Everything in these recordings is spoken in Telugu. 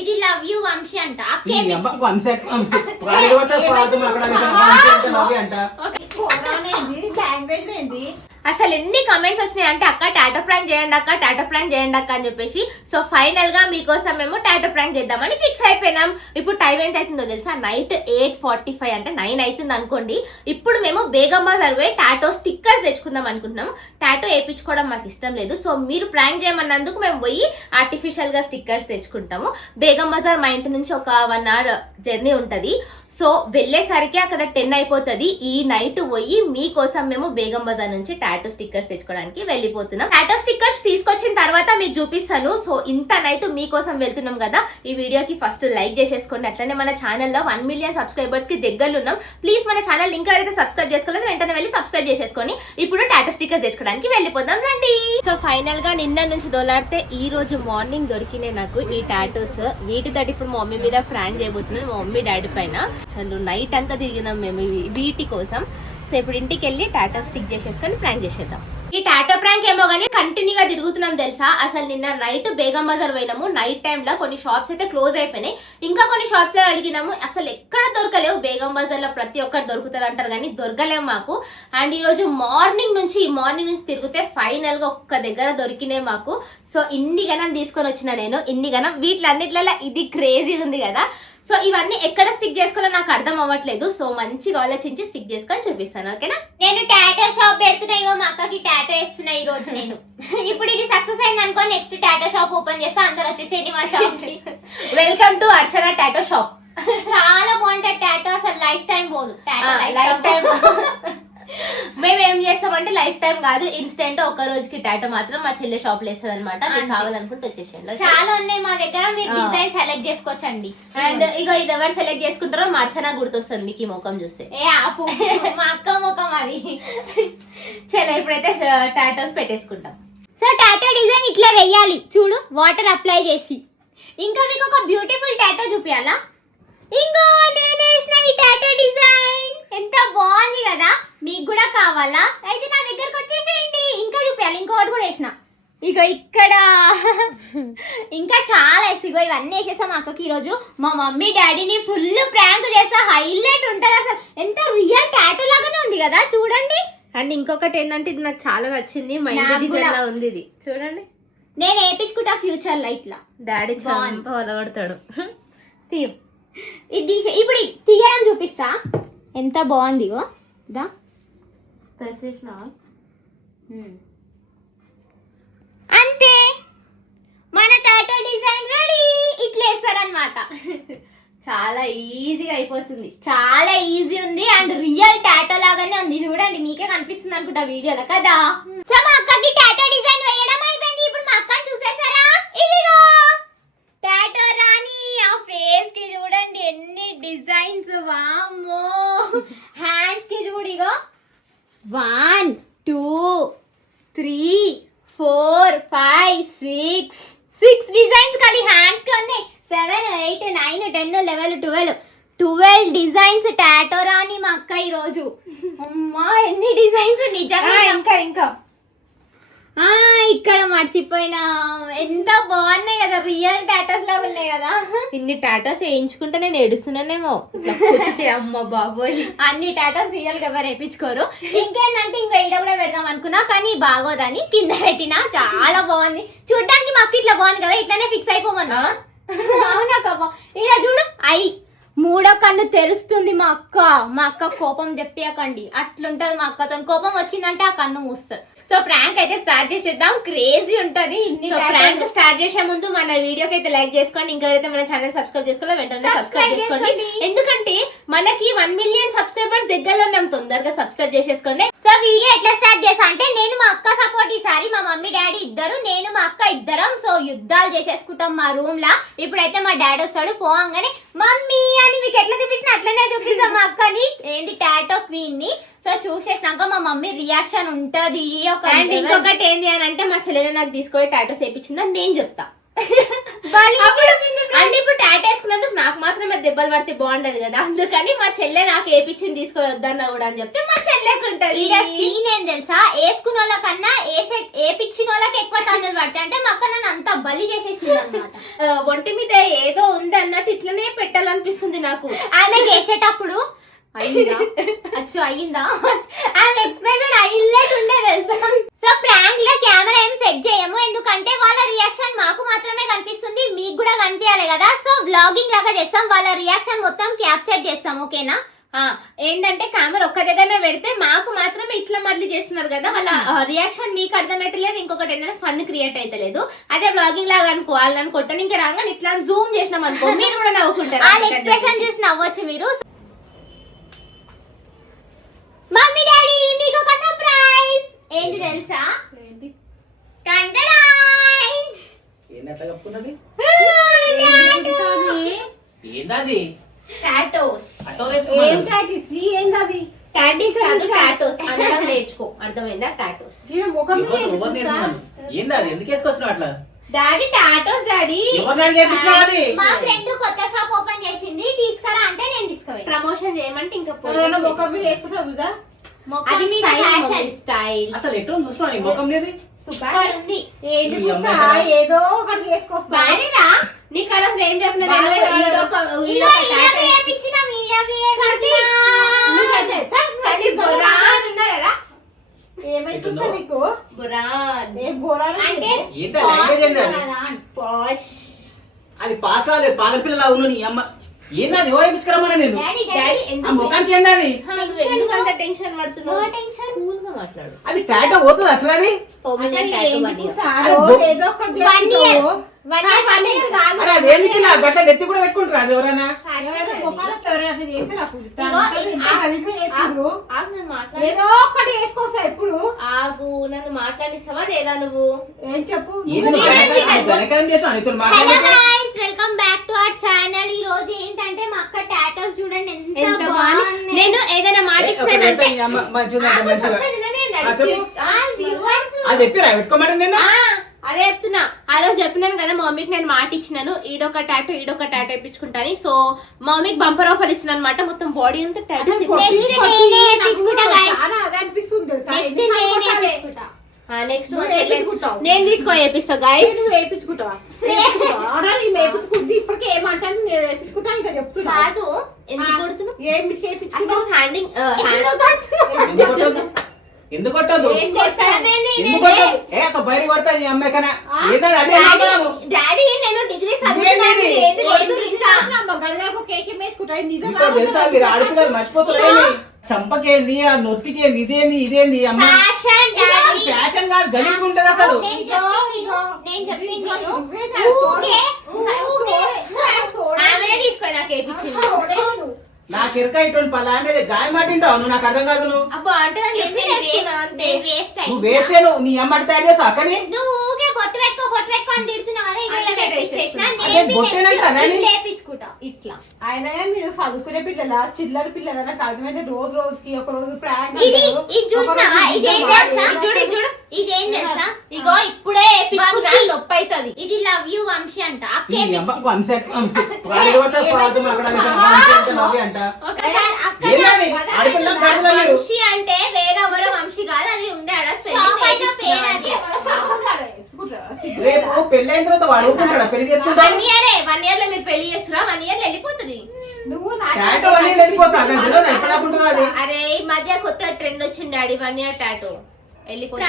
ఇది లవ్ యూ వంశీ అంట. అసలు ఎన్ని కమెంట్స్ వచ్చినాయి అంటే అక్క టాటో ప్రాంక్ చేయండి అక్క, టాటో ప్రాంక్ చేయండి అక్క అని చెప్పేసి. సో ఫైనల్ గా మీకోసం మేము టాటో ప్రాంక్ చేద్దామని ఫిక్స్ అయిపోయినాం. ఇప్పుడు టైం ఎంత అవుతుందో తెలుసా? నైట్ 8:45 అంటే 9 అవుతుంది అనుకోండి. ఇప్పుడు మేము బేగం బజార్ పోయి టాటో స్టిక్కర్స్ తెచ్చుకుందాం అనుకుంటున్నాం. టాటో వేయించుకోవడం మాకు ఇష్టం లేదు. సో మీరు ప్రాంక్ చేయమన్నందుకు మేము పోయి ఆర్టిఫిషియల్ గా స్టిక్కర్స్ తెచ్చుకుంటాము. బేగం బజార్ మా ఇంటి నుంచి ఒక 1 hour జర్నీ ఉంటది. సో వెళ్ళేసరికి అక్కడ 10 అయిపోతుంది. ఈ నైట్ పోయి మీకోసం మేము బేగం బజార్ నుంచి టాటో స్టిక్కర్స్ తెచ్చుకోవడానికి వెళ్ళిపోతున్నాం. టాటో స్టిక్కర్స్ తీసుకొచ్చిన తర్వాత మీకు చూపిస్తాను. సో ఇంత నైట్ మీకోసం వెళ్తున్నాం కదా. ఈ వీడియోకి ఫస్ట్ లైక్ చేసేసుకోండి. అట్లనే మన ఛానల్లో 1 million సబ్స్క్రైబర్స్ కి దగ్గరలో ఉన్నాం. ప్లీజ్ మన ఛానల్ ఇంకా అయితే సబ్స్క్రైబ్ చేసుకోలేదు వెంటనే వెళ్ళి సబ్స్క్రైబ్ చేసేసుకొని ఇప్పుడు టాటో స్టిక్కర్స్ తెచ్చుకోవడానికి వెళ్ళిపోదాం రండి. సో ఫైనల్ గా నిన్న నుంచి దోలాడితే ఈ రోజు మార్నింగ్ దొరికినాయి నాకు ఈ టాటోస్. వీటితోటి ఇప్పుడు మా మమ్మీ మీద ఫ్రాంక్ చేయబోతున్నాను, మా మమ్మీ డాడీ పైన. అసలు నైట్ అంతా తిరిగినాం మేము వీటి కోసం. సో ఇప్పుడు ఇంటికి వెళ్ళి టాటో స్టిక్ చేసేసుకొని ప్రాంక్ చేసేద్దాం. ఈ టాటో ప్రాంక్ ఏమో కానీ కంటిన్యూగా తిరుగుతున్నాం తెలుసా. అసలు నిన్న నైట్ బేగం బజార్ పోయినాము. నైట్ టైంలో కొన్ని షాప్స్ అయితే క్లోజ్ అయిపోయినాయి. ఇంకా కొన్ని షాప్స్ లో అడిగినాము, అసలు ఎక్కడ దొరకలేవు. బేగం బజార్ లో ప్రతి ఒక్కటి దొరుకుతుంది అంటారు కానీ దొరకలేవు మాకు. అండ్ ఈ రోజు మార్నింగ్ నుంచి తిరిగితే ఫైనల్ గా ఒక్క దగ్గర దొరికినాయి మాకు. సో ఇన్ని గణం తీసుకొని వచ్చిన నేను. ఇన్ని గణం వీటిలన్నిట్లలో ఇది క్రేజీ ఉంది కదా. సో ఇవన్నీ ఎక్కడ స్టిక్ చేసుకోవాలో నాకు అర్థం అవ్వట్లేదు. సో మంచిగా ఆలోచించి స్టిక్ చేసుకొని చూపిస్తాను, ఓకేనా? నేను టాటో షాప్ పెడుతున్నాయో మా అక్కకి టాటో వేస్తున్నా ఈ రోజు నేను. ఇప్పుడు ఇది సక్సెస్ అయింది అనుకో, నెక్స్ట్ టాటో షాప్ ఓపెన్ చేస్తా. అందరూ వచ్చేసేయండి మా షాప్ కి. Welcome to Archana tattoo shop. చాలా బాగుంటుంది టాటో, అసలు లైఫ్ టైం పోదు. లైఫ్ టైం మేము ఏం చేస్తామంటే లైఫ్ టైం కాదు, ఇన్స్టెంట్ ఒక రోజుకి టాటో మాత్రం మా చెల్లె షాప్ లో వేస్తుంది అనమాట. మీకు కావాలనుకుంటే వచ్చేసేయండి. చాలా ఉన్నాయి మా దగ్గర, మీరు డిజైన్ సెలెక్ట్ చేసుకోవచ్చండి. అండ్ ఇక ఇది ఎవరు సెలెక్ట్ చేసుకుంటారో మార్చనా గుర్తొస్తుంది మీకు ఈ ముఖం చూస్తే. ఏ ఆపు, మా అక్క ముఖం అది. చలో ఇప్పుడైతే టాటోస్ పెట్టేసుకుంటాం. సో టాటో డిజైన్ ఇట్లా వెయ్యాలి చూడు, వాటర్ అప్లై చేసి. ఇంకా మీకు ఒక బ్యూటిఫుల్ టాటో చూపించాలా? ఇంకో నేను వేసిన ఈ టాటో డిజైన్ ఎంత బాగుంది కదా. మీకు కూడా కావాలా? అయితే నా దగ్గరకు వచ్చేసేయండి. ఇంకా చూపించాలి, ఇంకోటి కూడా వేసిన. ఇక ఇక్కడ ఇంకా చాలా వేసి ఇవన్నీ వేసేసాం అక్కకి. ఈరోజు మా మమ్మీ డాడీని ఫుల్ ప్రాంక్ చేస్తా. హైలైట్ ఉంటుంది అసలు, ఎంత రియల్ టాటో లాగానే ఉంది కదా చూడండి. అండ్ ఇంకొకటి ఏంటంటే ఇది నాకు చాలా నచ్చింది, మా ఇంటి డిజైన్ లా ఉంది ఇది చూడండి. నేను వేయించుకుంటా ఫ్యూచర్ లో ఇట్లా. డాడీ చాలా పడతాడు. తీయ ఇది ఇప్పుడు తీయడం చూపిస్తా, ఎంత బాగుందిగో. దా అంతే, మన టాటో డిజైన్ రెడీ. ఇట్లా వేస్తారనమాట. చాలా ఈజీగా అయిపోతుంది, చాలా ఈజీ ఉంది. అండ్ రియల్ టాటో లాగానే ఉంది చూడండి. మీకే కనిపిస్తుంది అనుకుంటా వీడియోలో కదా. సో మా అక్కకి టాటో డిజైన్ వేయడం అయిపోయింది. ఇప్పుడు మా అక్కని చూసేసారా? ఇదిగో టాటో రాని. ఆ ఫేస్ కి చూడండి ఎన్ని డిజైన్స్, వామ్మో. హ్యాండ్స్ కి చూడిగో 1 2 3 4 5 6 డిజైన్స్ ఖాళీ హ్యాండ్స్ కి ఉన్నాయి. 7 8 9 10 11 12 డిజైన్స్ టాటో రాని మా అక్క ఈ రోజు. అమ్మా ఎన్ని డిజైన్స్ నిజంగా. ఇంకా ఇక్కడ మర్చిపోయినా, ఎంత బాగున్నాయి కదా, రియల్ టాటోస్ లాగా ఉన్నాయి కదా. ఇన్ని టాటోస్ వేయించుకుంటే నేను ఏడుస్తున్నానేమో. అమ్మ బాబోయ్, అన్ని టాటోస్ రియల్ గా ఎవరు వేయించుకోరు. ఇంకేంటంటే ఇంకా ఈడ కూడా పెడదాం అనుకున్నా కానీ బాగోదని కింద పెట్టినా. చాలా బాగుంది చూడడానికి. మా అక్క ఇట్లా బాగుంది కదా, ఇట్లానే ఫిక్స్ అయిపోమన్నా. అవునాకబ్బా, ఈడ చూడు మూడో కన్ను తెరుస్తుంది మా అక్క కోపం తెప్పియకండి. అట్లుంటది మా అక్కతో. కోపం వచ్చిందంటే ఆ కన్ను మూస్తుంది. సో ప్రాంక్ అయితే స్టార్ట్ చేసేద్దాం, క్రేజీ ఉంటది. సో ప్రాంక్ స్టార్ట్ చేసే ముందు మన వీడియోకి అయితే లైక్ చేసుకోండి. ఇంకెవరైతే మన ఛానల్ సబ్స్క్రైబ్ చేసుకోవాలో వెంటనే సబ్స్క్రైబ్ చేసుకోండి. ఎందుకంటే మనకి 1 million సబ్స్క్రైబర్స్ దగ్గరలో ఉన్నాం. తొందరగా సబ్స్క్రైబ్ చేసేసుకోండి. సో వీడియో ఎట్లా స్టార్ట్ చేసా అంటే, నేను మా అక్క సపోర్ట్ ఈసారి, మా మమ్మీ డాడీ ఇద్దరు, నేను మా అక్క ఇద్దరం. సో యుద్ధాలు చేసేసుకుంటాం మా రూమ్ లా. ఇప్పుడైతే మా డాడీ వస్తాడు. పోగానే మమ్మీ అని మీకు ఎట్లా చూపించిన అట్లనే చూపిస్తాం మా అక్కని, ఏంది టాటో క్వీన్ ని. సో చూసేసినాక మా మమ్మీ రియాక్షన్ ఉంటది. ఇంకొకటి ఏంది అని అంటే, మా చెల్లెలు నాకు తీసుకొని టాటోస్ వేయించిందని నేను చెప్తా. అంటే ఇప్పుడు టాటూ వేసుకున్నందుకు నాకు మాత్రమే దెబ్బలు పడితే బాగుండదు కదా, అందుకని మా చెల్లె నాకు వేపించింది తీసుకొద్దన్నా కూడా అని చెప్తే మా చెల్లెకు ఉంటది. సీన్ ఏం తెలుసా, వేసుకున్న వాళ్ళకన్నా ఏపిచ్చిన వాళ్ళకి ఎక్కువ తన్నులు పడతాయి. అంటే మా అక్క నన్ను అంత బలి చేసేసింది అన్నమాట. ఒంటి మీద ఏదో ఉంది అన్నట్టు ఇట్లనే పెట్టాలనిపిస్తుంది నాకు. ఆమె చేసేటప్పుడు అయిందా ఆమె ఎక్స్ప్రెషన్ హైలైట్ ఉండే తెలుసా. సో ప్రాంక్ లో కెమెరా ఏం సెట్ చేయము, ఎందుకంటే వాళ్ళ రియాక్షన్ మాకు మాత్రమే కనిపిస్తుంది, మీకు కూడా కనిపించాలి కదా. సో వ్లాగింగ్ లాగా చేస్తాం, వాళ్ళ రియాక్షన్ మొత్తం క్యాప్చర్ చేస్తాం. ఓకేనా? ఏంటంటే కెమెరా ఒక్క దగ్గరనే పెడితే మాకు మాత్రమే ఇట్లా మళ్ళీ చేస్తున్నారు కదా, వాళ్ళ రియాక్షన్ మీకు అర్థమైతలేదు. ఇంకొకటి ఏంటంటే ఫన్ క్రియేట్ అయితలేదు. అదే బ్లాగింగ్ లాగా అనుకో, వాళ్ళని కొట్టని ఇంకా రాగానే ఇట్లా జూమ్ చేసినాం అనుకో, మీరు కూడా నవ్వుకుంటారు. వాళ్ళ ఎక్స్ప్రెషన్ చూసి నవ్వచ్చు మీరు. మమ్మీ డాడీ మీకు ఒక సర్ప్రైజ్. ఏంటి తెలుసా? ఏందట్లా కప్పుకున్నది? ఏందది? టాటోస్. టాటోస్ కాదు, టాటోస్ అనడం నేర్చుకో. అర్థమైందా? టాటోస్. ఏందది? ఎందుకు వేసుకొచ్చినావు అట్లా? Daddy tattoos daddy. మా ఫ్రెండ్ కొత్త షాప్ ఓపెన్ చేసింది, తీసుకురా అంటే నేను తీసుకుపోయి ప్రమోషన్ చేయమంటే ఇంకా అది మీ ఫ్యాషన్ స్టైల్. అసలు ఎట్లా చూసినా నీ ముఖం లేదు సూపర్ ఉంది. ఏదో ఒకటి చేసుకొస్తా. బాలేదా? నీకు ఆ రోజు ఏం చెప్పిన నేను అది బొరాన్ ఉన్నా కదా, ఏమైతుందా నీకు? బొరాన్ ఏ బోరాలు అంటే ఏంటి లాంగ్వేజ్ ఏంది అది? పాష్. అది పాస్ రాలేదు, పాగల పిల్లలా ఉన్నావు నీ అమ్మ. ఏంది ఓ ఇప్పించుకురమ్మన్నా నేను. డాడీ డాడీ ఆ ఎందుకు ముఖానికి ఏంది? ఎందుకు అంత టెన్షన్ పడుతున్నావు? No tension. కూల్ గా మాట్లాడు. అది టాటో పోతుంది అసలు అది? ఏదో ఒకటి చేస్తావు. అరే అది ఎందుకు ఇలా గట్ల నెత్తి కూడా పెట్టుకుంటారు అది ఎవరైనా? ఎవరైనా ముఖాలకు ఎవరైనా చేసి నాకు కలిసి చేసిండ్రు. ఆగు, నన్ను మాట్లాడు. ఏదో ఒకటి వేసుకొస్తా ఇప్పుడు. ఆగు, నన్ను మాట్లాడిస్తావా లేదా నువ్వు? ఏం చెప్పు. ఏంది నువ్వు గణకరం చేసావు నీతో హలో మాట్లాడలేదు? Guys, welcome back to our channel. ఈ రోజు ఏంటంటే మా అక్క టాటోస్ చూడండి ఎంత ఎంత బాగుంది. బాగుంది. నేను ఏదైనా మాట ఇచ్చినానంటే అది చెప్పిరా పెట్టుకోమంటే నేను అదే చెప్తున్నా. ఆ రోజు చెప్పినాను కదా మా మమ్మీకి నేను మాట ఇచ్చినాను, ఈడొక టాటో ఇప్పించుకుంటాను. సో మా మమ్మీకి బంపర్ ఆఫర్ ఇస్తున్నాను అనమాట. మొత్తం బాడీ అంతా టాటోస్. నెక్స్ట్ నేను తీసుకో వేపిస్తా గైస్. వేయించుకుంటావా? ఇప్పటికే ఏమంటాను నేను వేయించుకుంటా ఇంకా చెప్తున్నా. కాదు, ఎందుకు కొడుతున్నావు? ఏమి అసలు హ్యాండింగ్ ఎందుకు కొట్టదు? బయట కొడతా ఈ అమ్మాయి కన్నా డాడీ నేను డిగ్రీ చదివినాను. ఏది కొడుతురు ఇంకా? గడగడకు కేశం వేసుకుంటా. నిజం తెలుసా మీరు ఆడపిల్లలు మర్చిపోతారు. చంపకేంది, ఆ నొత్తికేంది, ఇదేంది అమ్మ ఫ్యాషన్ కాదు, గలీజ్గా ఉంటది అసలు. నేను చెప్పింది తీసుకో నాకు వేయించింది. నాకు ఇరక ఇటువంటి పలా మీద గాయమాటింటావు నువ్వు, నాకు అర్థం కాదు. నువ్వు అబ్బా అంటే నువ్వు వేసాను నీ అమ్మటి తయారు చేసావు అక్కని. నువ్వు ఊకే బొట్టు పెట్టుకో అని తిడుతున్నావు కదా, లేపించుకుంటా ఇట్లా. ఆయన మీరు చదువుకునే పిల్లల చిల్లర పిల్లల అర్థమైతే రోజు రోజుకి ఒక రోజు ప్రాంక్. ఇది చూసినావా? ఇదేం తెలుసా? చూడు ఇదేం తెలుసా? ఇగో ఇప్పుడే వేయించుకున్నా, నొప్పి అవుతుంది. ఇది లవ్ యూ వంశీ అంట. వంశీ అంటే వేరెవరో వంశీ కాదు, అది ఉండే ఆడ పేరు అది. రేపు పెళ్ళైన తర్వాత వాడు ఊరుకుంటాడా? పెళ్లి చేసుకుంటా 1 year లో మీరు పెళ్లి చేస్తురా, 1 year లో వెళ్ళిపోతుంది. టాటో 1 year వెళ్ళిపోతా ఎప్పుడప్పుడు అది. అరే ఈ మధ్య కొత్త ట్రెండ్ వచ్చింది డాడీ, 1 year టాటో వెళ్ళిపోతుంది.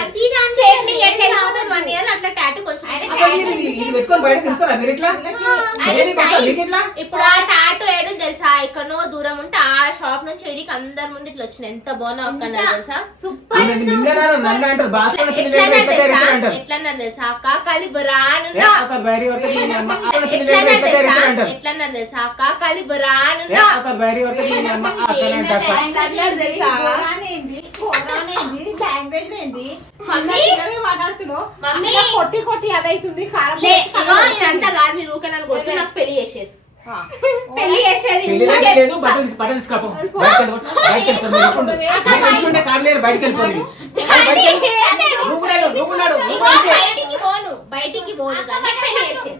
1 year అట్లా టాటూ కొంచెం ఇది పెట్టుకొని బయట తింటారా మీరు ఇట్లా? ఇప్పుడు ఆ టాటూ వేయడం తెలుసా, ఎక్కడో దూరం ఉంటే ఆ షాప్ నుంచి ఎడికి అందరి ముందు ఇట్లా వచ్చిన ఎంత బాగున్నా ఒక్కన్నారు తెలుసా? సూపర్. ఎట్లన్నారు తెలుసా? అక్క కలిబురాను ఎట్లన్నారు తెలుసా? అక్క కలిబురాను ఎట్లన్నారు తెలుసా? మమ్మీ కొట్టి కొట్టి అదైతుంది కారం. ఇదంతా కాదు, మీరు ఊకే నన్ను కొడుతూ నాకు పెళ్లి చేశారు. పెళ్లి చేశారు బయటకి వెళ్ళిపోయింది. పోను బయటికి పోను కానీ పెళ్లి చేసి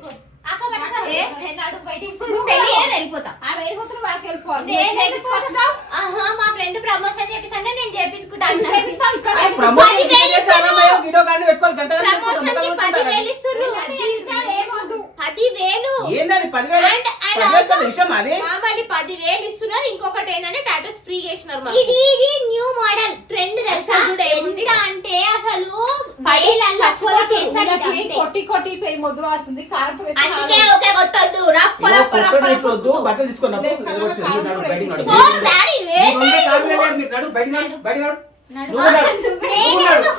అక్క బట్ట ఏ, నేను అడుగు బయటికి పెళ్లి చేయను, వెళ్ళిపోతా. ఆ వెళ్ళిపోతున్న వాడికి వెళ్ళిపోవాలి నేను వెళ్ళిపోతున్నావు. ఆహా, మా ఫ్రెండ్ ప్రమోషన్ చేపిస్తానే నేను చేపించుకుంటాను. చేపిస్తావు ఇక్కడ ప్రమోషన్ 10,000 ఇస్తున్నారు. వీడియో కానీ పెట్టుకోవాలి గంట గంట ప్రమోషన్ కి 10,000 ఇస్తున్నారు. ఏమొద్దు 10,000 ఏందని 10,000 And 10,000 విషయం అది మళ్ళీ 10,000 ఇస్తున్నారు. ఇంకొకటి ఏంటంటే టాటూస్ ఫ్రీ చేసినారు మాకు. ఇది న్యూ మోడల్ ట్రెండ్ తెలుసా? అసలు చూడు ఏముంది? ఎంత అంటే అసలు పైసలు వేలల్లో వేస్తారు ఇది వీళ్ళకి అంతే. కొట్టి కొట్టి పోయి మొద్దు వాడుతుంది కారం వేసి అందుకే ఒకే కొట్టొద్దు. రప్ప ఇగో రప్ప రప్ప కొట్టడం రప్ప ఇట్లొద్దు, కొట్టు. బట్టలు తీసుకున్నప్పుడు లేదు, కలర్ బయటికి కారం నడు, కూడా బయటికి నడు. ఓ డాడీ నీ రెండే కాళ్ళు లేరు, మీరు నడు, బయటికి నడు, బయటికి నడు. నువ్వు నడు, నువ్వు నడు.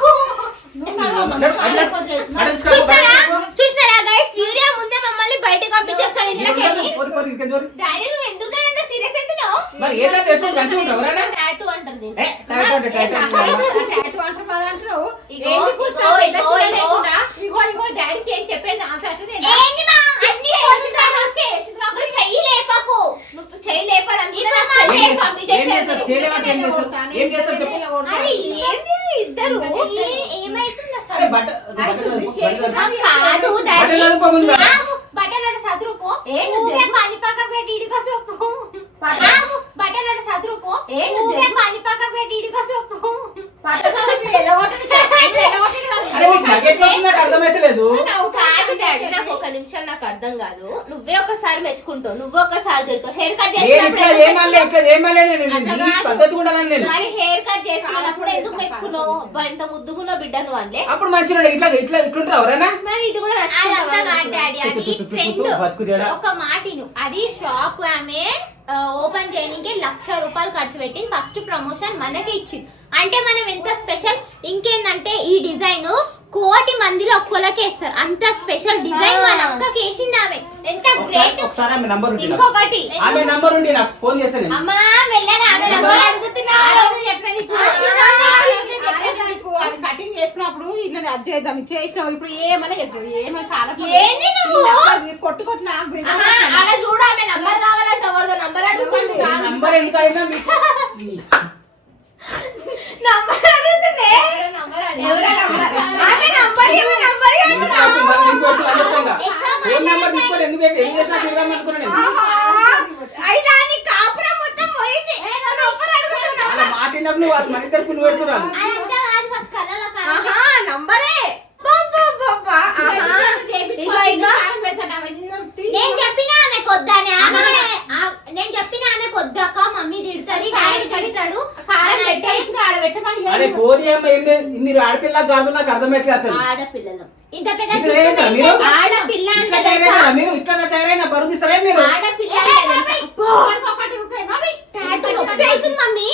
చూసినారా గైస్ వీడియో ముందే మమ్మల్ని బయటకు పంపించేస్తాను ఇంట్లోకి. పోరి, పోరి, ఇంకేం పోరి. డాడీ నువ్వు ఎందుకు అంత సీరియస్ అవుతున్నావు? మరి ఏదైతే ఎట్లా మంచిగా ఉంటావు ఎవరైనా? టాటూ అంటారు దీన్ని. ఏ, టైట్ అంటే టైట్ అంటే టాటూ అంటారు మరి అంటారు. ఇగో, ఏంది ఇగో, కూర్చోవు? ఇలా ఇగో, చూడలేకుండా, ఇగో ఇగో డాడీకి ఏం చెప్పేది ఆన్సర్ అంటే నేను ఏంది మా అన్ని కోరుతారు నువ్వు చెయ్యి లేపకు. నువ్వు చేయి లేపాలనుకున్నా ఇవ్వమ్మా, నాకు ఏం చేయి చేస్తారు? పంపించేసేది. ఏం చేస్తారు? చేయలేమంటే ఏం చేస్తారు? ఏం చేస్తారు చెప్పు. అరే ఏంది ఇద్దరు ఏమైతుంది అరే అసలు? బట్ట బట్ట చదువుకో, బట్ట చదువుకో. కాదు బట్ట డాడీ. చదువుకో ముందు. ఆగు, బట్టలు సదురుకో. ఏ నువ్వు ఊగే చెప్పు. పని పక్క పెట్టి ఇడిగా సొప్పు. ఆగు, బట్టలు సదురుకో. ఏ నువ్వు ఊగే చెప్పు. పని పక్క పెట్టి ఇడిగా సొప్పు. అరే మీకు నగెట్ వస్తుంది నాకు అర్థమైతలేదు. కాదు డాడీ నాకు ఒక నిమిషం నాకు అర్థం కాదు. నువ్వే ఒకసారి మెచ్చుకుంటావు, నువ్వే ఒకసారి తిరుగుతావు. హెయిర్ కట్ నేను ఇట్లా చేసినప్పుడు ఏమల్లే ఇట్లా ఏమల్లే నేను నీ పద్ధతి కూడా నేను. మరి హెయిర్ కట్ చేసుకున్నప్పుడు ఎందుకు మెచ్చుకున్నావు? అబ్బా, ఎంత ముద్దుగున్నావు బిడ్డ నువ్వు అనలే. అప్పుడు మంచిగా ఇట్లా ఇట్లా ఇట్లుంటారు ఎవరైనా? మరి ఇది కూడా అదంతా నచ్చుకుంటావా కాదు డాడీ, అది ట్రెండ్. బతుకు తేడా. ఒక మాటిను, అది షాప్ ఆమె ఓపెన్ చేయడానికి 1,00,000 రూపాయలు ఖర్చు పెట్టి ఫస్ట్ ప్రమోషన్ మనకే ఇచ్చింది. అంటే మనం ఎంత స్పెషల్. ఇంకేందంటే ఈ డిజైన్ 1,00,00,000 మందిలో ఒక్కలకే ఇస్తారు. అంత స్పెషల్ డిజైన్ మన అక్కకి వేసింది ఆమె. ఎంత గ్రేట్. ఒకసారి ఆమె నంబర్ ఉండి నాకు. ఇంకొకటి ఆమె నంబర్ ఉండి నాకు ఫోన్ చేస్తాను నేను. అమ్మా మెల్లగా ఆమె నంబర్ అడుగుతున్నావు. కటింగ్ చేసుకున్నప్పుడు ఇట్లా అది చేద్దాం చేసినావు ఇప్పుడు ఏమైనా చేస్తుంది ఏమైనా కారం ఏంది నువ్వు? కొట్టు కొట్టు నాకు ఆహా, ఆడ చూడు ఆమె నంబర్ కావాలంటే ఎవరిదో నంబర్ అడుగుతుంది. ఈ నంబర్ ఎందుకు అడిగినా మీకు నంబర్ అడుగుతుంది. ఎవరా నంబర్? ఆమె నంబర్ ఏమో నంబర్ ఇంకోటి మళ్ళీ ఇంకోటి అనవసరంగా. ఫోన్ నంబర్ తీసుకొని ఎందుకు ఏం చేసినా తిడదాం అనుకున్నా నేను. అయినా నీ కాపురం మొత్తం పోయింది. నంబర్ అడుగుతున్నా. అలా మాట్లాడినప్పుడు నువ్వు మన ఇద్దరు పిల్లలు పెడుతున్నాను. అదంతా కాదు, ఫస్ట్ కళ్ళలో కారం. ఆహా నంబరే. బాబా ఆహా. ఇగో ఇగో నేను చెప్పిన ఆమెకు వద్దని. నేను చెప్పిన ఆమెకు వద్దక్క, మమ్మీ తిడతారు, డాడీ తిడతాడు. కారం పెట్టేసి ఆడ పెట్టమని అరే పోనీ అమ్మ ఏంది మీరు ఆడపిల్ల కాదు నాకు అర్థమైతే అసలు. ఆడపిల్లలు ఇంత పెద్ద ఇట్లా తయారైనా మీరు? ఆడపిల్ల అంటే ఇట్లా తయారైనా మీరు ఇట్లా తయారైనా బరువు తీస్తారే మీరు. ఆడపిల్ల అంటే తెలుసా? టాటూ నొప్పి అవుతుంది మమ్మీ.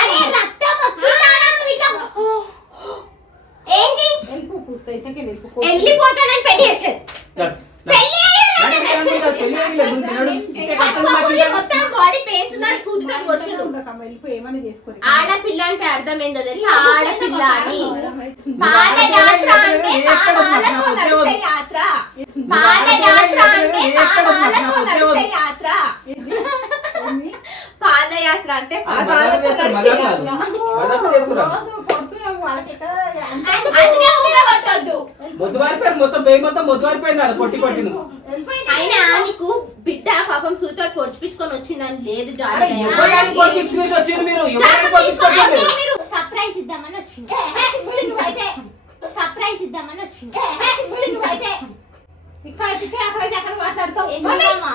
అరే రక్తం వచ్చిందా నువ్వు ఇట్లా ఏంది? వెళ్ళిపోతానని పెళ్లి చేసేది. చల్, పెళ్లి నడు, నడు, నడు, పెళ్లి అయ్యలేదు, నడు. ఇంకే కొంచెం మాట్లాడు. మొత్తం బాడీ పెయిన్స్ ఉందని చూదుతా వర్షులు. ఏమైనా చేసుకోరు ఆడపిల్ల అంటే అర్థం ఏందో తెలుసా? ఆడపిల్ల అని పాదయాత్ర అంటే పాదాలతో నడిచే యాత్ర. పాదయాత్ర అంటే పాదాలతో నడిచే యాత్ర. పాదయాత్ర అంటే పాదాలతో నడిచే యాత్ర. మదపు చేస్తున్నారు. అందుకే ఊగా కొట్టొద్దు. మొద్దువారిపోయారు మొత్తం పేరు మొత్తం మొద్దువారిపోయింది అది కొట్టి కొట్టి నువ్వు. అయినా నీకు బిడ్డ పాపం సూతో పొడిచిపించుకొని వచ్చిందని లేదు అరే జాలి. ఎవరిని కొట్టించుకునేసి వచ్చారు మీరు ఎవరిని కొట్టించుకొచ్చారు మీరు సర్ప్రైజ్ ఇద్దామని వచ్చింది. సర్ప్రైజ్ ఇద్దామని వచ్చింది. అక్కడ మాట్లాడుతావు ఎందుకమ్మా?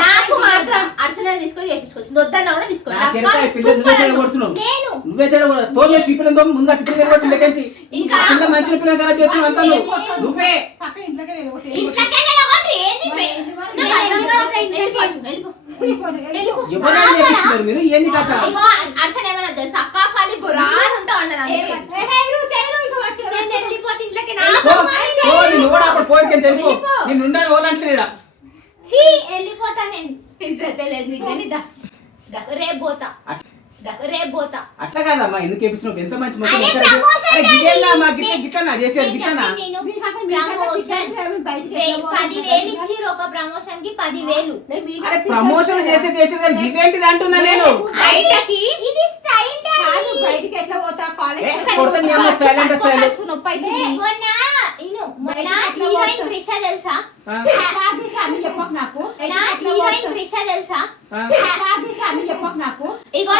నాకు మాత్రం అర్చనలు తీసుకొని చేయించుకోవచ్చు. వద్దన్నా కూడా తీసుకోవాలి. నాకెంత ఈ పిల్ల నువ్వే చెడగొడుతున్నావు. నేను నువ్వే చెడగొడతావు. తోమే చీపిలంతో ముందుగా పిల్లలు చెడగొట్టి లెక్కించి ఇంకా పిల్ల మంచి పిల్లలు ఖరాబ్ చేస్తున్నావు అంతా నువ్వే. చక్కగా ఇంట్లోకే నిలబడి ఇంట్లోకే నిలబడి ఏంది పే? నాకు అర్థం కాదు. వెళ్ళిపోవచ్చు, వెళ్ళిపో. వెళ్ళిపో. ఎవరైనా చేపిస్తున్నారు మీరు ఏంది కథ? ఇగో అర్చన ఏమన్నా తెలుసా? అక్క ఖాళీ బురాన్ ఉంటావు అన్నది అంతే. నేను వెళ్ళిపోతే ఇంట్లోకి పో, పో, నువ్వు కూడా అప్పుడు పోయి చనిపో. నేను ఉండాలి ఓలంటే చీ వెళ్ళిపోతా నేను. ఇజ్జతే లేదు నీకు కానీ దా. దా. రేపు పోతా. రేపు పోతా. అట్లా కాదమ్మా ఎందుకు చేపించినావు ఎంత మంచి మొత్తం అరే ఎక్కడ ప్రమోషన్ అరే డాడీ. గిట్టేనా గిట్ట గిట్టనా చేసేది గిట్టనా నేను ప్రమోషన్ 10,000 ఇచ్చిర్రు. ఒక ప్రమోషన్ కి 10,000. అరే ప్రమోషన్ చేసేది కానీ ఇవేంటిది అంటున్నా నేను. బయటకి ఇది స్టైల్ డాడీ. బయటికి ఎట్లా పోతా ఏ, కాలేజ్ కొడతా నీ అమ్మ silent style. ఖర్చు నొప్పి అవుతుంది. మొన్న ఇను మొన్న హీరోయిన్ త్రిష తెలుసా? అన్ని చెప్పకు నాకు. నా హీరోయిన్ త్రిష తెలుసా? అన్ని చెప్పకు నాకు. ఇగో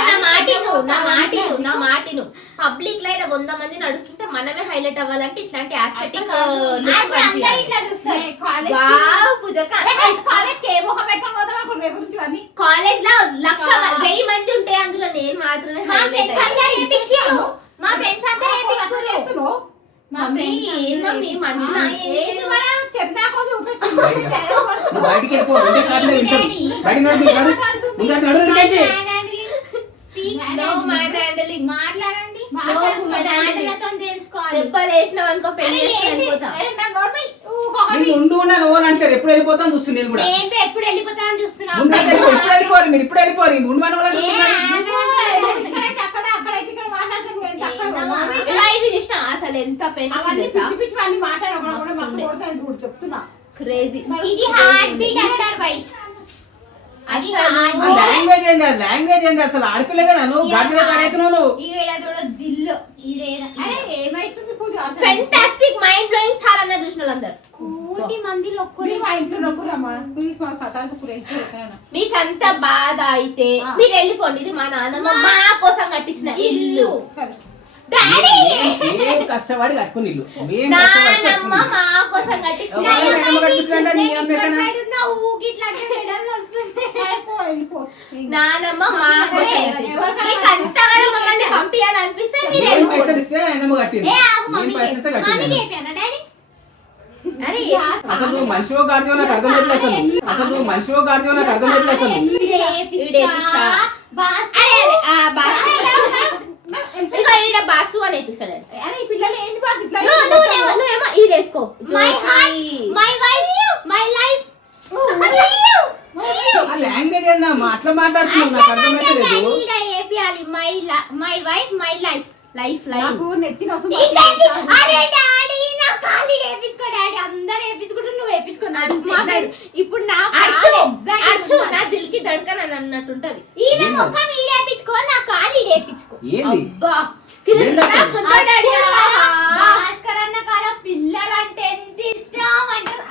నా మాటిను పబ్లిక్ లైట్ 100 మంది నడుస్తుంటే మనమే హైలైట్ అవ్వాలంటే ఇట్లాంటి ఆస్థెటిక్ లుక్ అందరూ ఇట్లా చూస్తారు. కాలేజ్ లో 1,00,000 మంది ఉంటే అందులో నేను మాత్రమే మా హైలైట్ ఫ్రెండ్స్ అందరూ వేపించారు. మా ఫ్రెండ్స్ అందరూ వేపించుకున్నారు. మమ్మీ మమ్మీ మనుషులా నువ్వు బయటికి వెళ్ళిపో ఉండే కాదులే వింటాం బయటికి నడు ముందు నడు ఇంకేంటి No man handling. మాట్లాడండి. No woman handling. మాటలతో తెలుసుకోవాలి. దెబ్బలు వేసినావు అనుకో పెళ్లి చేసుకొని వెళ్ళిపోతాం. నేను ఉండు ఉన్నాను ఓన్ అంటారు ఎప్పుడు వెళ్ళిపోతాను చూస్తు నేను కూడా నేను ఎప్పుడు వెళ్ళిపోతాను చూస్తున్నాను. ముందు ఇప్పుడు వెళ్ళిపోరు మీరు ఇప్పుడు వెళ్ళిపోరు ఉండు మన వాళ్ళు ఇలా ఇది చూసినా అసలు ఎంత పెళ్లి చెప్తున్నా క్రేజీ. ఇది హార్ట్ బీట్ అంటారు వైట్. అసలు లాంగ్వేజ్ ఏంది అసలు ఆడపిల్లగా నన్ను గాడిలో తయారైతున్నావు ఈడ చూడ దిల్లు ఈడేడ. ఏమైతుంది పూజ ఫెంటాస్టిక్ మైండ్ బ్లోయింగ్ సార్ అన్న చూసిన వాళ్ళందరూ. కోటి మందిలో ఒక్కరు మీకంత బాధ అయితే మీరు వెళ్ళిపోండి. ఇది మా నాన్నమ్మ మా కోసం కట్టించిన ఇల్లు. డాడీ ఏం కష్టపడి కట్టుకుని ఇల్లు నాన్నమ్మ మా కోసం కట్టించిన నానమ్మ మా కోసం మీకు అంతగా మమ్మల్ని పంపించాలనిపిస్తే మీరు వెళ్ళిపోండి. పైసలు ఇస్తే ఆయనమ్మ కట్టింది ఏ ఆగు ఏం మమ్మీకి. పైసలు ఇస్తే మమ్మీకి కట్టింది అయిపోయానా డాడీ? అరే అసలు నువ్వు మనిషివో గాడిదో నాకు అర్థమైతే అసలు నువ్వు మనిషివో గాడిదో నాకు అర్థమైతే అసలు ఈడేపిస్తా. బాస్. అరే అరే ఆ బాసు ఇగో ఈడ బాసు అని ఎపిస్తాడు. అరే ఈ పిల్లలు ఏంటి బాస్ ఇట్లా నువ్వేమో ఈడేసుకో. My heart my wife my life. ఆ లాంగ్వేజ్ ఏందమ్మా అట్లా మాట్లాడుతున్నావు నాకు అర్థమైతే లేదు ఈడ ఏపియాలి my wife my life. Life life నాకు నెత్తిన అరే డాడీ నా కాలి వేపించుకో డాడీ. అందరూ వేపించుకుంటూ నువ్వు వేపించుకున్నాడు. ఇప్పుడు నా అర్చు నా దిల్కి దడకన్ అని అన్నట్టుంటది. ఈయన ముఖం ఈడేపించుకో నా కాలి వేపించుకో. ఏంది అబ్బా ఏంది అసలు? భాస్కర్ అన్న కాల పిల్లలంటే ఎంత ఇష్టం అంటారు.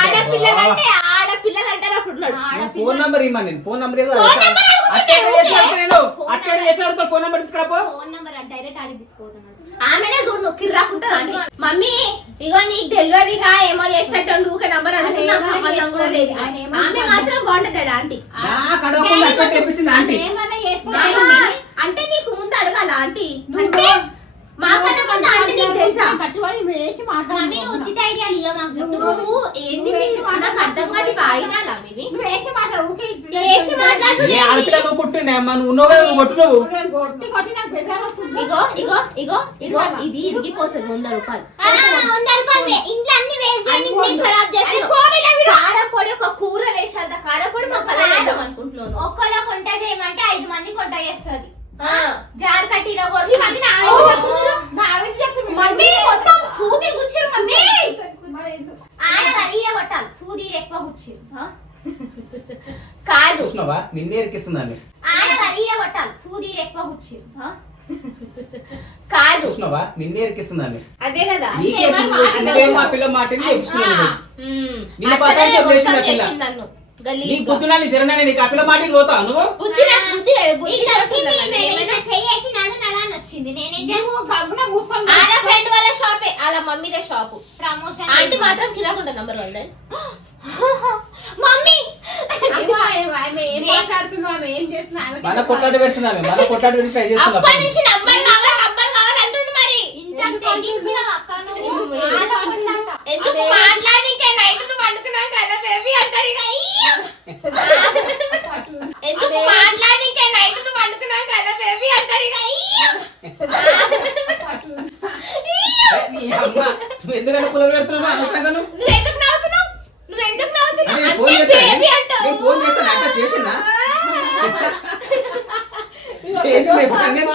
ఆడపిల్లలంటే ఆడపిల్లలు అంటారు. అప్పుడు ఉన్నాడు ఫోన్ నంబర్ ఇమ్మా నేను ఫోన్ నంబర్ అట్టడే చేసినాడు ఫోన్ నంబర్ తీసుకురాపో ఫోన్ నంబర్ డైరెక్ట్ ఆడికి తీసుకోవద్దు. ఆమెనే చూడు నొక్కి రాకుంటది అంటే మమ్మీ ఇగో నీకు డెలివరీగా ఏమో చేసినట్టు ఊకే నంబర్ అడుగుతుంది. నాకు సంబంధం కూడా లేదు. ఆమె మాత్రం బాగుంటాడు ఆంటీ. నాకు అడగకుండా అక్కడ తెప్పించింది ఆంటీ ఏమన్నా అంటే నీకు ముందు అడగాల ఆంటీ అంటే మా కన్నా ముందు ఆంటీ నీకు తెలుసా? కట్టుబడి వేసి మమ్మీ నువ్వు ఉచిత ఐడియాలు ఇవ్వ మాకు చెప్పు. నువ్వు ఏంది నాకు అర్థం కాదు. వాయిదాలా మీవి నువ్వు వేసి మాట్లాడు ఊకే వేసి మాట్లాడు. ఏ ఆడపిల్ల నువ్వు కొట్టిండే అమ్మా నువ్వు ఉన్నావు కదా, నువ్వు కొట్టు నువ్వు కొట్టి కొట్టి నాకు బెజార్ వస్తుంది. ఇగో ఇగో ఇగో ఇగో ఇది ఇరిగిపోతుంది 100 రూపాయలు. 100 రూపాయలు ఇంట్లో అన్ని వేస్ట్ చేసి నేను ఖరాబ్ చేస్తాను. కారం పొడి ఒక కూర వేసేంత కారం పొడి మా కళ వేద్దాం అనుకుంటున్నాను. ఒక్కలో కొంట చేయమంటే 5 మంది కొంట చేస్తుంది. ఆ, జార్ కట్టిలో కొట్టి మమ్మీ మొత్తం సూది గుచ్చారు మమ్మీ. ఆడగా ఈడ కొట్టాలి. సూది ఎక్కువ కూర్చుంది. కాదు చూసినావా నిన్నే ఎరికిస్తుందని ఆడగా ఈడ కొట్టాలి. సూది ఎక్కువ కూర్చుంది. కాదు చూసినావా నిన్నే ఎరికిస్తుందని అదే కదా. నీకేం మా పిల్ల మాటని ఎక్కించుకున్నాను నిన్న అట్లనే పర్సెంట్ మొత్తం చేసింది ఆ పిల్ల. చేసింది నన్ను నీ గలీజ్గా. బుద్ధునాలి జరనాలి నీకు ఆ పిల్ల మాటని పోతా నువ్వు బుద్ధి నాకు బుద్ధి బుద్ధి ఇట్లా వచ్చింది. తెలిసిందా? ఏమైనా చేసి నడు నడాన్ని వచ్చింది. నేనేం నువ్వు కడుపున మూసుకొని వాళ్ళ ఫ్రెండ్ వాళ్ళ షాపే వాళ్ళ మమ్మీదే షాపు. ప్రమోషన్ ఆంటీ మాత్రం కిరాకుంటా నంబర్ 100. మమ్మీ ఆమె ఏం మాట్లాడుతున్నావు ఆమె ఏం చేస్తున్నా ఆమె మన కొట్లాట పెడుతుంది ఆమె మన కొట్లాట పెట్టి ట్రై చేస్తుంది అప్పటి నుంచి నంబర్ కావాలి అంటుండు మరి. ఇంత తెగించిన అక్క నువ్వు ఎందుకు మాట్లాడికే నైట్ నువ్వు వండుకున్నావు కదా బేబీ అంటాడు ఇక. అయ్యో! ఎందుకు మాట్లాడికే నైట్ నువ్వు వండుకున్నావు కదా బేబీ అంటాడు ఇక. అయ్యో! నీ అమ్మ నువ్వు ఎందుకంటే పుల్లలు పెడుతున్నావు అనవసరంగా నువ్వు నువ్వు ఎందుకు నవ్వుతున్నావు? నువ్వు ఎందుకు నవ్వుతున్నావు? నేను ఫోన్ అంటే చేశాను baby అంటావు. నేను ఫోన్ చేశాను అంట చేసిందా చేసిందా ఇప్పుడు నేను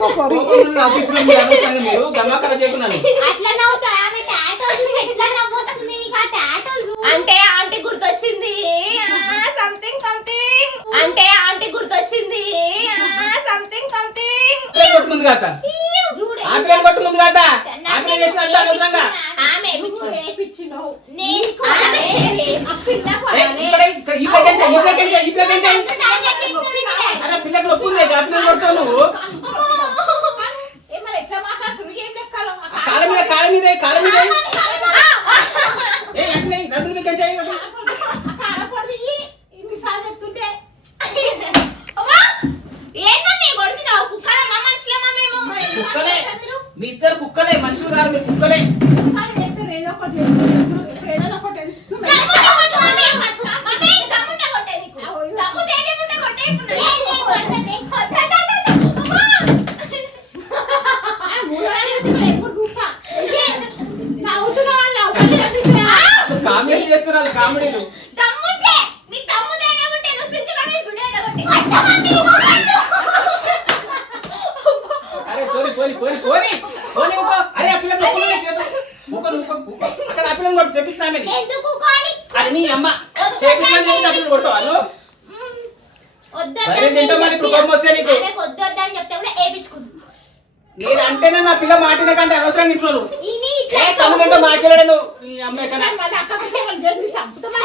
కోపంలో ఆఫీసులో మీరు అనవసరంగా మీరు గమాకర చెప్పుకున్నాను అట్లా నవ్వుతా. ఆమె టాటోస్ ఎట్లా నవ్వొస్తుంది నీకు ఆ టాటోస్. అంటే ఆంటీ గుర్తొచ్చింది సంథింగ్ సంథింగ్. అంటే ఆంటీ గుర్తొచ్చింది సంథింగ్ సంథింగ్. కొట్టు ముందు కాక చూడు ఆపిల్ కొట్టు ముందు కాక ఆపిల్ చేసినట్టు అనవసరంగా. ఆమె నువ్వు ఏపిచ్చినావు. నీకు ఆమె ఆ పిల్లకు ఈ పిల్లకి అరే పిల్లకి నొప్పి ఉంది ఆ పిల్లలు కొడతావు నువ్వు. ఏమన్నా ఎట్లా మాట్లాడుతున్నారు? ఏం లెక్కలు? కాళ్ళ మీద ఏ అట్లే నడుములు మీకు చేయి. ఆ కారపొడి ఇన్నిసార్లు చెప్తుంటే ఏందమ్మా కొడుతున్నావు? కుక్కలమ్మా మనుషులమ్మా మేము? కుక్కలే మీ ఇద్దరు కుక్కలే, మనుషులు కాదు మీరు కుక్కలే. కానీ చెప్తారు ఏదో ఒకటి చెప్తారు. ఇప్పుడు ఏదో ఒకటి తెలుసు. మమ్మీ దమ్ముంటే కొట్టే నీకు. దమ్ము తేలేకుంటే కొట్టే ఇప్పుడు ఆ మూడేళ్ళ నుంచి ఎప్పుడు చూస్తా. నవ్వుతున్న వాళ్ళు నవ్వుతున్నారు. కామెడీ చేస్తున్నారు కామెడీలు. దమ్ముంటే నీకు దమ్ము తేలేకుంటే నువ్వు సించుగా మీ గుడి మీద కొట్టే. అరే పోని ఊకో. అరే ఆ పిల్లకి నొప్పులు ఉన్నాయి చేతులు. ఊకో. అక్కడ ఆ పిల్లని కొట్టు చెప్పించినామే. ఎందుకు కాలి అరే నీ అమ్మ చేపించిన చెప్తే ఆ పిల్లలు కొడతావా నువ్వు? బయట తింటావు మరి ఇప్పుడు కోపం వస్తే నీకు. వద్దని చెప్తే కూడా ఏపించుకుంది నేను అంటేనే నా పిల్ల మాటిన కంటే అనవసరంగా ఇంట్లో నువ్వు. ఏ కన్ను తింటావు మాకేలాడే నువ్వు ఈ అమ్మాయి కన్నా. మళ్ళీ అక్కడికి వాళ్ళు జరిగి చంపుతున్నారు.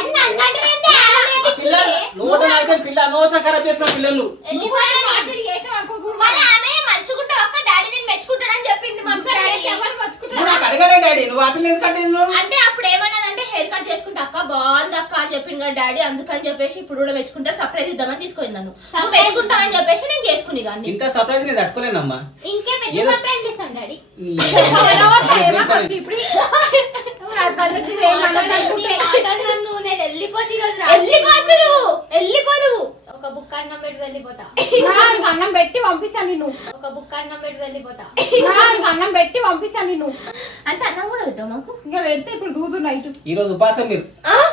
ఆ పిల్ల నోట నాకే పిల్ల అనవసరం ఖరాబ్ చేసిన పిల్లలు. మాట్లాడి చేసాం అనుకో చూడు. మళ్ళీ ఆమె మంచుకుంటా ఒక్క డాడీ నేను మెచ్చుకుంటాడని చెప్పింది మమ్మీ డాడీ. ఎవరు నువ్వు మర్చుకుంటారు? నాకు అడగలే డాడీ, నువ్వు ఆ పిల్ల ఎందుకంటే నువ్వు అంటే అప్పుడు ఏమన్నదంటే హెయిర్ కట్ చేసుకుంటా అక్క బాగుంది అక్క అని చెప్పింది కదా డాడీ, అందుకని చెప్పేసి ఇప్పుడు కూడా మెచ్చుకుంటారు సర్ప్రైజ్ ఇద్దామని తీసుకుంది నన్ను. నువ్వు మెచ్చుకుంటావని చెప్పేసి నేను చేసుకుని కానీ ఇంత సర్ప్రైజ్ నేను తట్టుకోలేనమ్మా. ఇంకే పెద్ద సర్ప్రైజ్ చేస్తాం డాడీ ఇప్పుడు ఏమన్నా నన్ను నేను వెళ్ళిపోతే ఈరోజు వెళ్ళిపోవచ్చు నువ్వు, వెళ్ళిపో నువ్వు. ఒక బుక్ అన్నం పెట్టి వెళ్ళిపోతా అన్నం పెట్టి పంపిస్తాను నేను. ఒక బుక్ అన్నం పెట్టి వెళ్ళిపోతా అన్నం పెట్టి పంపిస్తాను నేను. అంటే అన్నం కూడా పెట్టావు మాకు. ఇంకా పెడితే ఇప్పుడు దూదు నైట్ ఈ రోజు ఉపాసం మీరు,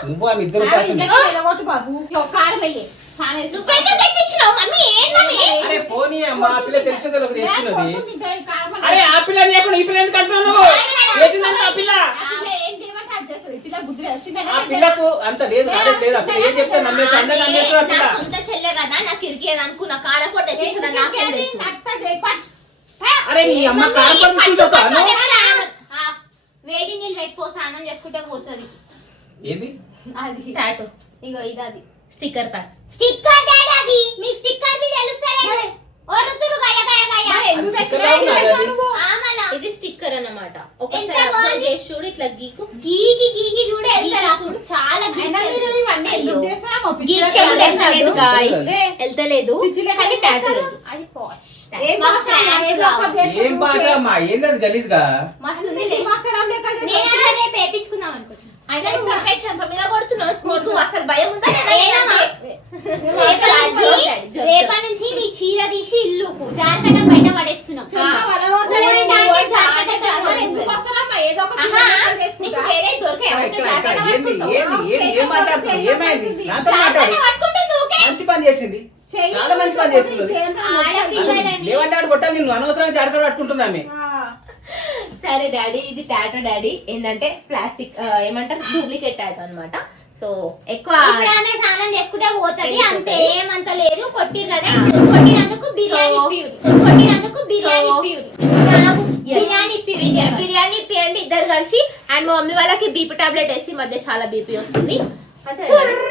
నువ్వు ఆమె ఇద్దరు ఉపాసం. ఎలగొట్టు బాబు కారం అయ్యే నువ్వైతే తెచ్చిచ్చినావు మమ్మీ ఏందమ్మీ? అరే పోనీ అమ్మా ఆ పిల్ల తెలిసిందో తెలుసుకున్నది. అరే ఆ పిల్ల చేయకుండా ఈ పిల్ల ఎందుకు అంటున్నావు నువ్వు? చేసిందంత ఆ పిల్ల. ఆ పిల్లకు అంత లేదు అదే లేదు. ఆ పిల్ల ఏం చెప్తే నమ్మేసి అందరు నమ్మేస్తారు ఆ నా పిల్ల. సొంత చెల్లె కదా నాకు ఇరికేది అనుకున్నా కారపొడి తెచ్చిస్తున్నా నాకేం తెలుసు. అరే నీ అమ్మ కార్పొరేట్ తీసుకొస్తావా నువ్వు? వేడి నీళ్ళు పెట్టుకో స్నానం చేసుకుంటే పోతుంది ఏంది అది టాటూ ఇగో ఇది అది స్టిక్కర్ ప్యాక్. స్టిక్కర్ డాడీ అది మీ స్టిక్కర్ బి తెలుస్తలేదు ఒరుతురు గయ గయ గయ ఆమలా ఇది స్టిక్కర్ అన్నమాట. ఎంత ఒకసారి బాగుంది. అబ్జర్వ్ చేసి చూడు ఇట్లా గీకు. గీగి చూడే వెళ్తారా చూడు. చాలా గీకే కూడా వెళ్తలేదు గాయ్స్, వెళ్తలేదు కానీ టాటూ లేదు. అది పాష్ ఏం భాష అమ్మా ఏంది అది గలీజ్ గా? మస్తు ఉంది నేను రేపు వేపించుకుందాం అనుకుంటున్నా అంటే నువ్వు ఊరికే చెంప మీద కొడుతున్నావు. నీకు అసలు భయం ఉందా లేదా? ఏనమ్మా? Joke daddy. రేపటి నుంచి నీ చీర తీసి ఇల్లుకు జాగ్రత్తగా బయట పడేస్తున్నాం నీకు వేరే దొరికాయి ఇక్కడ, ఇక్కడ, ఇక్కడ. ఏంది ఏం మాట్లాడుతున్నావు? ఏమైంది? నాతో మాట్లాడు. మంచి పని చేసింది, చాలా మంచి పని చేస్తుంది. లేవంటే ఆడు కొట్టాలి నిన్ను అనవసరంగా జాడకడ పట్టుకుంటుంది ఆమె. సరే డాడీ ఇది టాటో డాడీ. ఏంటంటే ప్లాస్టిక్ ఏమంటారు డూప్లికేట్ టాటో అన్నమాట. సో ఎక్కువ ఇప్పుడు ఆమె స్నానం చేసుకుంటే పోతది అంతే ఏమంత లేదు కొట్టిరు కదా ఇప్పుడు కొట్టినందుకు బిర్యానీ ప్యూర్ కొట్టినందుకు బిర్యానీ ప్యూర్ బిర్యానీ ప్యూర్ బిర్యానీ ఇప్పియండి ఇద్దరు కలిసి. అండ్ మా మమ్మీ వాళ్ళకి బీపీ టాబ్లెట్ వేసి ఈ మధ్య చాలా బీపీ వస్తుంది.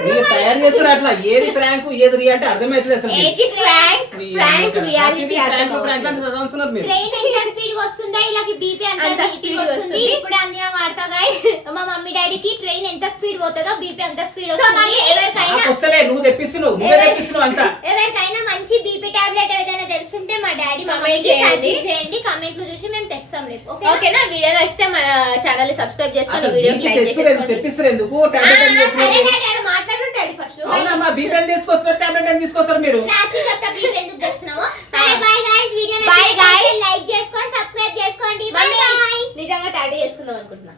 మీరు తయారు చేస్తారు అట్లా ఏది ఫ్రాంక్ ఏది రియల్ అంటే అర్థమైతలేదు అసలు మీకు. ఏది prank prank reality prank prank అంటే చదవస్తున్నారు మీరు. ట్రైన్ ఎంత స్పీడ్ గా వస్తుందో ఇలాకి బీపీ అంత అంత speed స్పీడ్ గా వస్తుంది వస్తుంది. ఇప్పుడు అందిన వార్త గాయ్స్ మా మమ్మీ డాడీకి ట్రైన్ ఎంత స్పీడ్ పోతుందో బీపీ అంత స్పీడ్ So, వస్తుంది మమ్మీ, ఎవరికైనా నాకు వస్తలే నువ్వు తెప్పిస్తున్నావు నువ్వే తెప్పిస్తున్నావు అంతా. ఎవరికైనా మంచి బీపీ టాబ్లెట్ ఏదైనా తెలుసుంటే మా డాడీ మా Comment మమ్మీకి చేయండి. సజెస్ట్ చేయండి కమెంట్లు చూసి మేము తెస్తాం రేపు ఓకేనా? వీడియో నచ్చితే మన ఛానల్ ని సబ్స్క్రైబ్ చేసుకొని అసలు వీడియో బీపీ లైక్ తెస్తున్నారు తెప్పిస్తారు ఎందుకు? టాబ్లెట్ అని సరే చేస్తున్నారు. డాడీ ఆడ మాట్లాడుంటాడు ఫస్ట్ అవునమ్మా బీపీ అని తీసుకొస్తారు టాబ్లెట్ అని తీసుకొస్తారు మీరు. నాకు చెప్తా బీపీ ఎందుకు తెస్తున్నావు సరే bye guys video Bye, guys. Like చేసుకొని సబ్స్క్రైబ్ చేసుకోండి మమ్మీ, బాయ్ నిజంగా టాటూ చేసుకుందాం అనుకుంటున్నా.